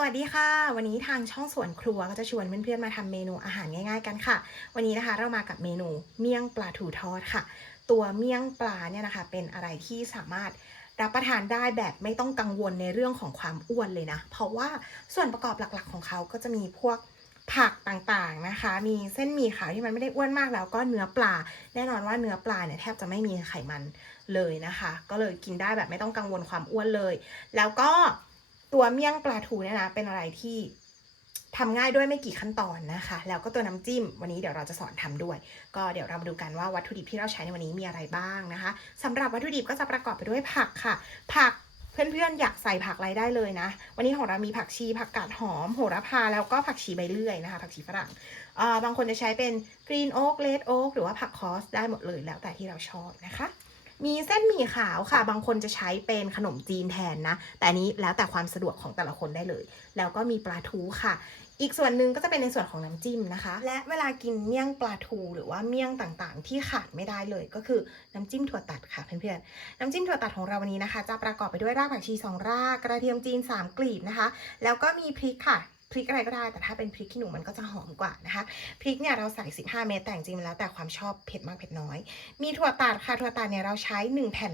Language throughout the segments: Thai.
วัสดีค่ะ วันนี้ทางช่องสวนครัวก็จะชวนเพื่อนๆมาทำเมนูอาหารง่าย ๆกันค่ะ วันนี้นะคะเรามากับเมนูเมี่ยงปลาถูทอดค่ะ ตัวเมี่ยงปลาเนี่ยนะคะ เป็นอะไรที่สามารถรับประทานได้แบบไม่ต้องกังวลในเรื่องของความอ้วนเลยนะ เพราะว่าส่วนประกอบหลักๆของเขาก็จะมีพวกผักต่างๆนะคะ มีเส้นหมี่ขาวที่มันไม่ได้อ้วนมากแล้วก็เนื้อปลา แน่นอนว่าเนื้อปลาเนี่ยแทบจะไม่มีไขมันเลยนะคะ ก็เลยกินได้แบบไม่ต้องกังวลความอ้วนเลย แล้วก็ ตัวเมี่ยงปลาทูเนี่ยนะเป็นอะไรที่ทำง่ายด้วยไม่กี่ขั้นตอนนะคะ แล้วก็ตัวน้ำจิ้ม วันนี้เดี๋ยวเราจะสอนทำด้วย ก็เดี๋ยวเรามาดูกันว่าวัตถุดิบที่เราใช้ในวันนี้มีอะไรบ้างนะคะสำหรับวัตถุดิบก็จะประกอบไปด้วยผักค่ะ ผักเพื่อนๆอยากใส่ผักอะไรได้เลยนะ วันนี้ของเรามีผักชี ผักกาดหอม โหระพา แล้วก็ผักชีใบเลื่อยนะคะ ผักชีฝรั่งเอ่อบางคนจะใช้เป็นกรีนโอ๊กเลดโอ๊กหรือว่าผักคอสได้หมดเลยแล้วแต่ที่เราชอบนะคะ มีเส้นหมี่ขาวค่ะ บางคนจะใช้เป็นขนมจีนแทนนะ แต่นี้แล้วแต่ความสะดวกของแต่ละคนได้เลย แล้วก็มีปลาทูค่ะ อีกส่วนหนึ่งก็จะเป็นในส่วนของน้ำจิ้มนะคะ และเวลากินเมี่ยงปลาทูหรือว่าเมี่ยงต่างๆ ที่ขาดไม่ได้เลยก็คือน้ำจิ้มถั่วตัดค่ะเพื่อนๆ น้ำจิ้มถั่วตัดของเราวันนี้นะคะ จะประกอบไปด้วยรากผักชีสองราก กระเทียมจีนสามกลีบนะคะ แล้วก็มีพริกค่ะ ริกอะไรก็ได้ แต่ถ้าเป็นพริกขี้หนูมันก็จะหอมกว่านะคะ พริกเนี่ยเราใส่ 15 เม็ดแต่จริงๆแล้วแต่ความชอบเผ็ดมากเผ็ดน้อย มีถั่วตัดค่ะถั่วตัดเนี่ยเราใช้ 1 แผ่น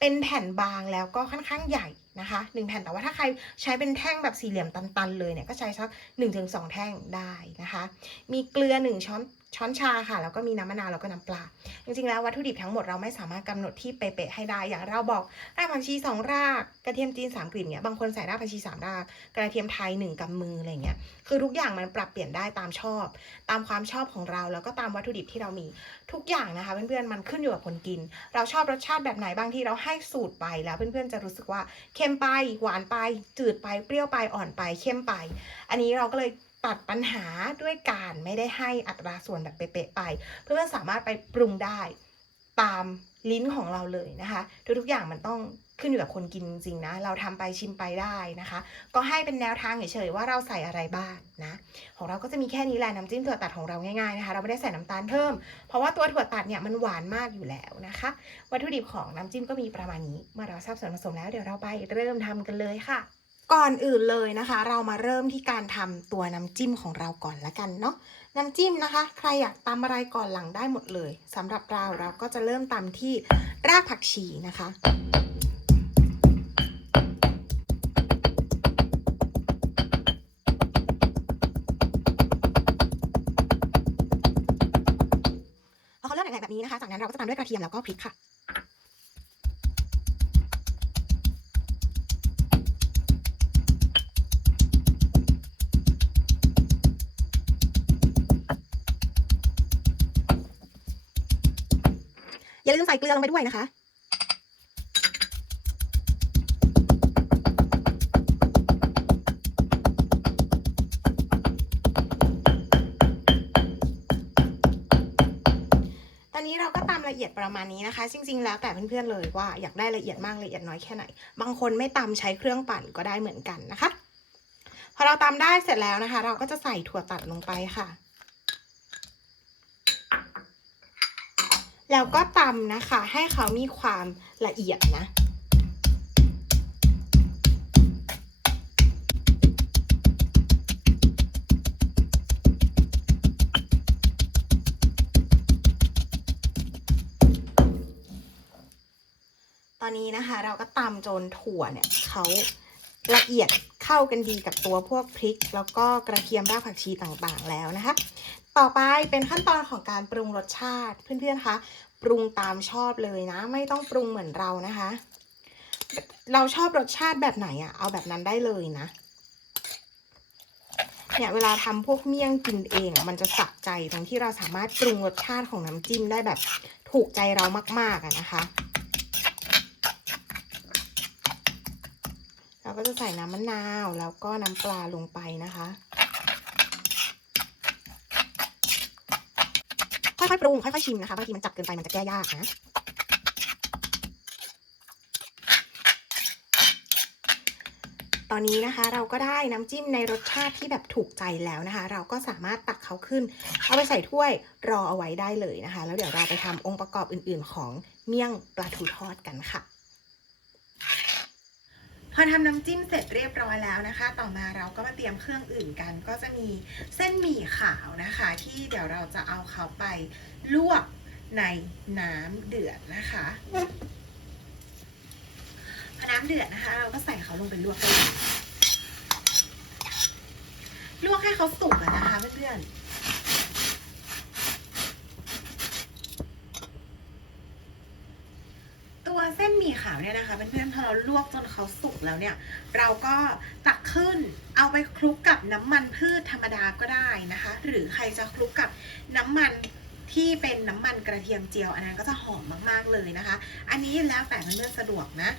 เป็นแผ่นบางแล้วก็ค่อนข้างใหญ่นะคะ1แผ่นแต่ว่าถ้าใครใช้เป็นแท่งแบบสี่เหลี่ยมตันๆเลยเนี่ยก็ใช้สัก1-2 แท่งได้นะคะ มีเกลือ 1 ช้อน ช้อนชาค่ะ แล้วก็มีน้ำมะนาวแล้วก็น้ำปลา จริงๆ แล้ววัตถุดิบทั้งหมดเราไม่สามารถกำหนดที่เป๊ะๆให้ได้ อย่างเราบอกรากผักชีสองราก กระเทียมจีนสามกลิ่นเนี่ยบางคนใส่รากผักชีสามราก กระเทียมไทยหนึ่งกำมืออะไรเงี้ย คือทุกอย่างมันปรับเปลี่ยนได้ตามชอบ ตามความชอบของเราแล้วก็ตามวัตถุดิบที่เรามี ทุกอย่างนะคะเพื่อนๆ มันขึ้นอยู่กับคนกิน เราชอบรสชาติแบบไหนบางที่เราให้สูตรไปแล้วเพื่อนๆ จะรู้สึกว่าเค็มไป หวานไป จืดไป เปรี้ยวไป อ่อนไป เข้มไป อันนี้เราก็เลย ตัดปัญหาด้วยการไม่ได้ให้อัตราส่วนแบบเป๊ะๆไป เพื่อนๆสามารถไปปรุงได้ตามลิ้นของเราเลยนะคะทุกๆอย่างมันต้องขึ้นอยู่กับคนกินจริงนะ เราทำไปชิมไปได้นะคะ ก็ให้เป็นแนวทางเฉยๆว่าเราใส่อะไรบ้างนะ ของเราก็จะมีแค่นี้แหละน้ำจิ้มถั่วตัดของเราง่ายๆนะคะ เราไม่ได้ใส่น้ำตาลเพิ่ม เพราะว่าตัวถั่วตัดเนี่ยมันหวานมากอยู่แล้วนะคะ วัตถุดิบของน้ำจิ้มก็มีประมาณนี้ เมื่อเราทราบส่วนผสมแล้วเดี๋ยวเราไปเริ่มทำกันเลยค่ะ ก่อนอื่นเลยนะคะ เรามาเริ่มที่การทำตัวน้ำจิ้มของเราก่อนละกันเนาะน้ำจิ้มนะคะ ใครอยากตำอะไรก่อนหลังได้หมดเลยสำหรับเราเราก็จะเริ่มตำที่รากผักชีนะคะพอเขาเริ่มแหลกๆแบบนี้นะคะ จากนั้นเราก็จะตามด้วยกระเทียมแล้วก็พริกค่ะ อย่าลืมใส่เกลือลงไปด้วยนะคะตอนนี้เราก็ตามละเอียดประมาณนี้นะคะ จริง ๆ แล้วแต่เพื่อนๆเลยว่าอยากได้ละเอียดมากละเอียดน้อยแค่ไหน บางคนไม่ตำใช้เครื่องปั่นก็ได้เหมือนกันนะคะ พอเราตำได้เสร็จแล้วนะคะ เราก็จะใส่ถั่วตัดลงไปค่ะ แล้วก็ตำนะคะ ให้เขามีความละเอียดนะตอนนี้นะคะเราก็ตำจนถั่วเนี่ยเขาละเอียด เข้ากันดีกับตัวพวกพริก แล้วก็กระเทียมรากผักชีต่างๆแล้วนะคะ ต่อไปเป็นขั้นตอนของการปรุงรสชาติเพื่อนๆคะปรุงตามชอบเลยนะ ไม่ต้องปรุงเหมือนเรานะคะ เราชอบรสชาติแบบไหนอะเอาแบบนั้นได้เลยนะเนี่ยเวลาทำพวกเมี่ยงกินเองอะมันจะสะใจตรงที่เราสามารถปรุงรสชาติของน้ำจิ้มได้แบบถูกใจเรามากๆอะนะคะ เราก็จะใส่น้ำมะนาวแล้วก็น้ำปลาลงไปนะคะค่อยๆปรุงค่อยๆชิมนะคะบางทีมันจับเกินไปมันจะแก้ยากนะตอนนี้นะคะเราก็ได้น้ำจิ้มในรสชาติที่แบบถูกใจแล้วนะคะ เราก็สามารถตักเขาขึ้น เอาไปใส่ถ้วยรอเอาไว้ได้เลยนะคะ แล้วเดี๋ยวเราไปทำองค์ประกอบอื่นๆของเมี่ยงปลาทูทอดกันค่ะ พอทำน้ำจิ้มเสร็จเรียบร้อยแล้วนะคะ ต่อมาเราก็มาเตรียมเครื่องอื่นกัน ก็จะมีเส้นหมี่ขาวนะคะ ที่เดี๋ยวเราจะเอาเขาไปลวกในน้ำเดือดนะคะพอน้ำเดือดนะคะ เราก็ใส่เขาลงไปลวกลวกให้เขาสุกนะคะเพื่อนๆ ตัวเส้นหมี่ขาวเนี่ยนะคะเพื่อนๆพอเราลวกจนเขาสุกแล้วเนี่ย เราก็ตักขึ้นเอาไปคลุกกับน้ำมันพืชธรรมดาก็ได้นะคะ หรือใครจะคลุกกับน้ำมันที่เป็นน้ำมันกระเทียมเจียว อันนั้นก็จะหอมมากๆเลยนะคะ อันนี้แล้วแต่เพื่อนๆสะดวกนะ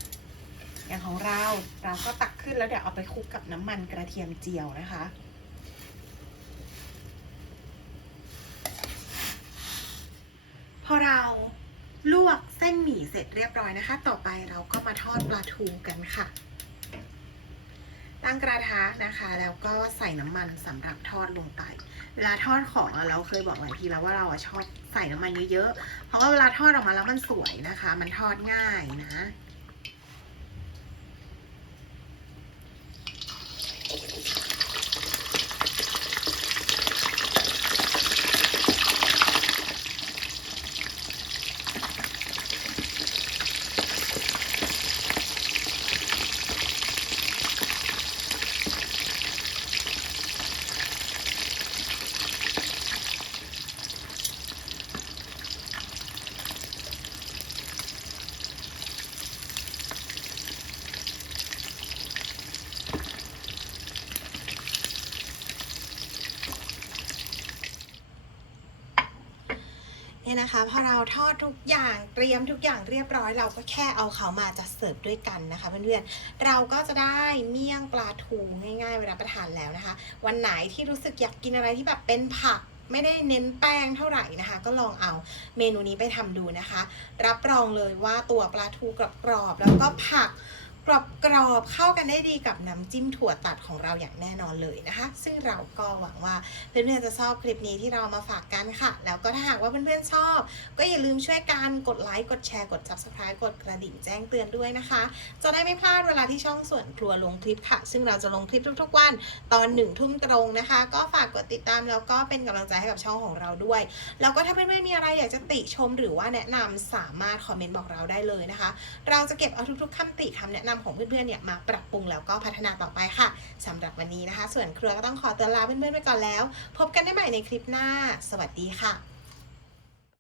อย่างของเราเราก็ตักขึ้นแล้วเดี๋ยวเอาไปคลุกกับน้ำมันกระเทียมเจียวนะคะพอเรา ลวกเส้นหมี่เสร็จเรียบร้อยนะคะ ต่อไปเราก็มาทอดปลาทูกันค่ะ ตั้งกระทะนะคะ แล้วก็ใส่น้ำมันสำหรับทอดลงไป เวลาทอดของเราเคยบอกหลายทีแล้วว่าเราชอบใส่น้ำมันเยอะๆ เพราะว่าเวลาทอดออกมาแล้วมันสวยนะคะ มันทอดง่ายนะ เนี่ยนะคะพอเราทอดทุกอย่างเตรียมทุกอย่างเรียบร้อย เราก็แค่เอาเขามาจัดเสิร์ฟด้วยกันนะคะเพื่อนๆเราก็จะได้เมี่ยงปลาทูง่ายๆเวลาประทานแล้วนะคะ วันไหนที่รู้สึกอยากกินอะไรที่แบบเป็นผักไม่ได้เน้นแป้งเท่าไหร่นะคะ ก็ลองเอาเมนูนี้ไปทำดูนะคะ รับรองเลยว่าตัวปลาทูกรอบๆแล้วก็ผัก กรอบๆเข้ากันได้ดีกับน้ำจิ้มถั่วตัดของเราอย่างแน่นอนเลยนะคะ ซึ่งเราก็หวังว่าเพื่อนๆจะชอบคลิปนี้ที่เรามาฝากกันค่ะ แล้วก็ถ้าหากว่าเพื่อนๆชอบ ก็อย่าลืมช่วยกันกดไลค์กดแชร์กด subscribe กดกระดิ่งแจ้งเตือนด้วยนะคะ จะได้ไม่พลาดเวลาที่ช่องส่วนครัวลงคลิปค่ะ ซึ่งเราจะลงคลิปทุกๆวันตอนหนึ่งทุ่มตรงนะคะ ก็ฝากกดติดตามแล้วก็เป็นกำลังใจให้กับช่องของเราด้วยแล้วก็ถ้าเพื่อนๆมีอะไรอยากจะติชมหรือว่าแนะนำสามารถคอมเมนต์บอกเราได้เลยนะคะ เราจะเก็บเอาทุกๆคำติคำแนะนำของเพื่อนๆเนี่ยมาปรับปรุงแล้วก็พัฒนาต่อไปค่ะสำหรับวันนี้นะคะ ส่วนเครือก็ต้องขอตัวลาเพื่อนๆไปก่อนแล้ว พบกันได้ใหม่ในคลิปหน้า สวัสดีค่ะ